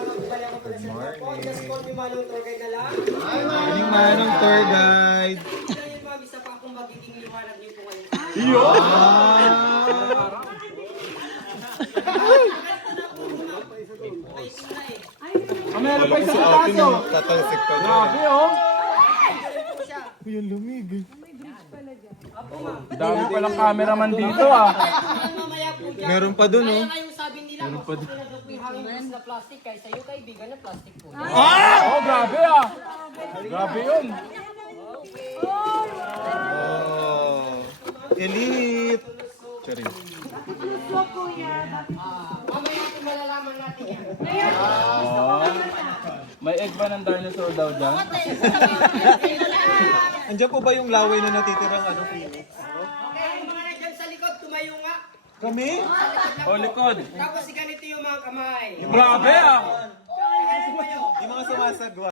Good morning. Just call me Manong Tour Guide na lang. Morning, Manong Tour Guide. Ngayon ma'am, isa pa akong magiging liwanag niyo po ngayon. Meron pa isang Sa atin kaso. yung tatalsik pa doon. Grabe oh. Uy, ang lumig. Dami palang cameraman dito ah. Mamaya po dyan. Meron pa doon, oh. Kaya kayo sabi nila, mas pinagawa po yung hangin na plastic kaysa yung kaibigan na plastic po. Oh, grabe ah. Grabe yun. Oh, elite. Charing. Mamaya po malalaman natin yan. Oh. May egg ba ng dinosaur daw dyan? Andiyan po ba yung laway na natitirang ano, Phoenix? Okay, yung mga nandyan sa likod, tumayo nga. Kami? O likod. Tapos ganito yung mga kamay. Grabe ah. Yung mga sumasagwa.